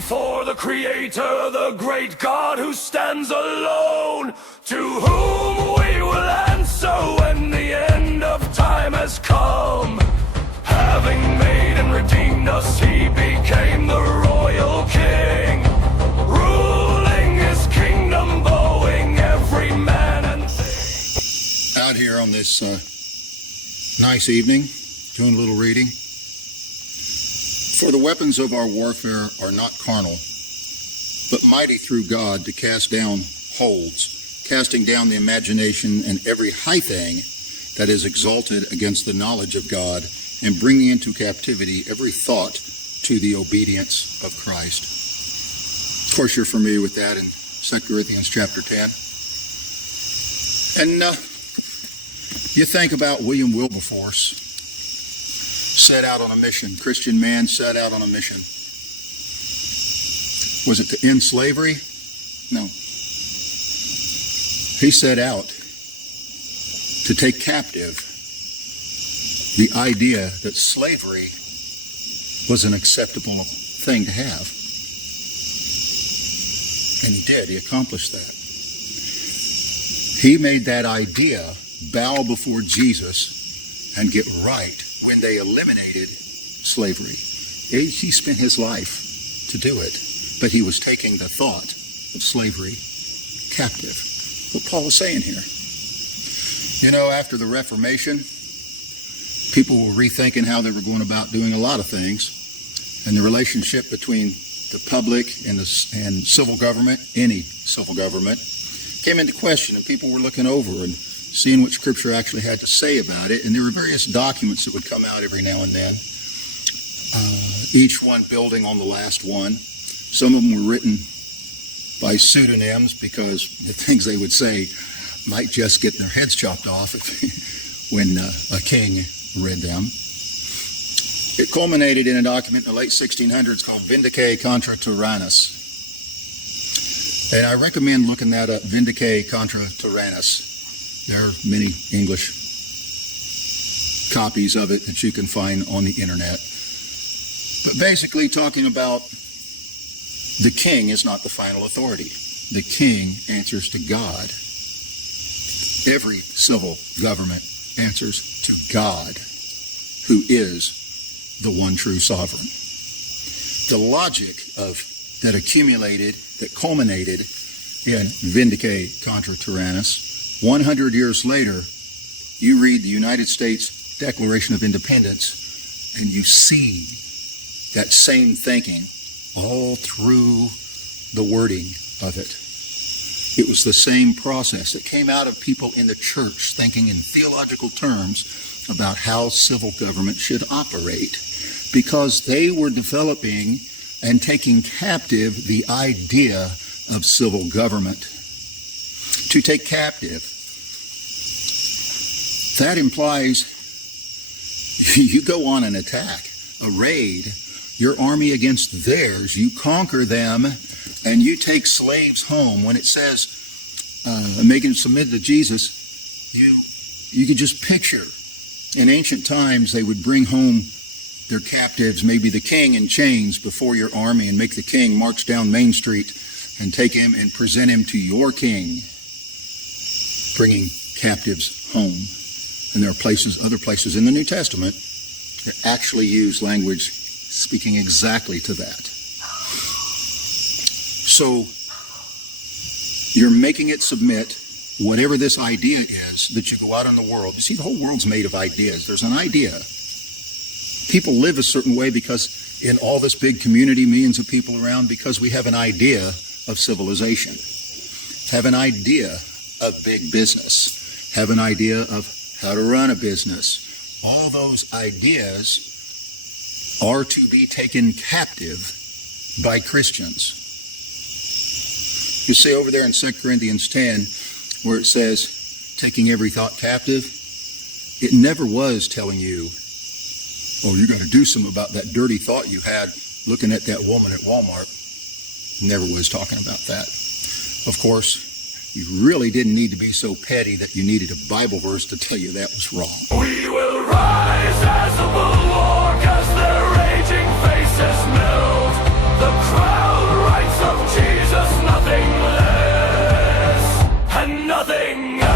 waiting for the Creator, the great God who stands alone, to whom we will answer when the end of time has come. Having made and redeemed us, he became the royal king, ruling his kingdom, bowing every man and thing. Out here on this nice evening, doing a little reading. For the weapons of our warfare are not carnal, but mighty through God to cast down holds, casting down the imagination and every high thing that is exalted against the knowledge of God, and bringing into captivity every thought to the obedience of Christ. Of course, you're familiar with that in 2 Corinthians chapter 10. And you think about William Wilberforce, set out on a mission, Christian man set out on a mission. Was it to end slavery? No. He set out to take captive the idea that slavery was an acceptable thing to have. And he did. He accomplished that. He made that idea bow before Jesus and get right when they eliminated slavery. He spent his life to do it, but he was taking the thought of slavery captive. What Paul is saying here. You know, after the Reformation, people were rethinking how they were going about doing a lot of things, and the relationship between the public and civil government, any civil government, came into question, and people were looking over and seeing what Scripture actually had to say about it. And there were various documents that would come out every now and then, each one building on the last one. Some of them were written by pseudonyms because the things they would say might just get their heads chopped off when a king read them. It culminated in a document in the late 1600s called Vindice contra Tyrannus. And I recommend looking that up, Vindice contra Tyrannus. There are many English copies of it that you can find on the internet. But basically talking about the king is not the final authority. The king answers to God. Every civil government answers to God, who is the one true sovereign. The logic of that accumulated, that culminated in Vindice contra Tyrannus. 100 years later, you read the United States Declaration of Independence, and you see that same thinking all through the wording of it. It was the same process that came out of people in the church thinking in theological terms about how civil government should operate, because they were developing and taking captive the idea of civil government. To take captive, that implies you go on an attack, a raid, your army against theirs, you conquer them, and you take slaves home. When it says, making them submit to Jesus, you could just picture, in ancient times, they would bring home their captives, maybe the king in chains before your army, and make the king march down Main Street and take him and present him to your king, bringing captives home. And there are other places in the New Testament that actually use language speaking exactly to that. So you're making it submit, whatever this idea is that you go out in the world. You see, the whole world's made of ideas. There's an idea. People live a certain way because in all this big community, millions of people around, because we have an idea of civilization, have an idea of big business, have an idea of how to run a business. All those ideas are to be taken captive by Christians. You see over there in 2 Corinthians 10, where it says, taking every thought captive, it never was telling you, oh, you got to do something about that dirty thought you had looking at that woman at Walmart. Never was talking about that. Of course, you really didn't need to be so petty that you needed a Bible verse to tell you that was wrong. We will rise as a bulwark as their raging faces melt. The crowd nothing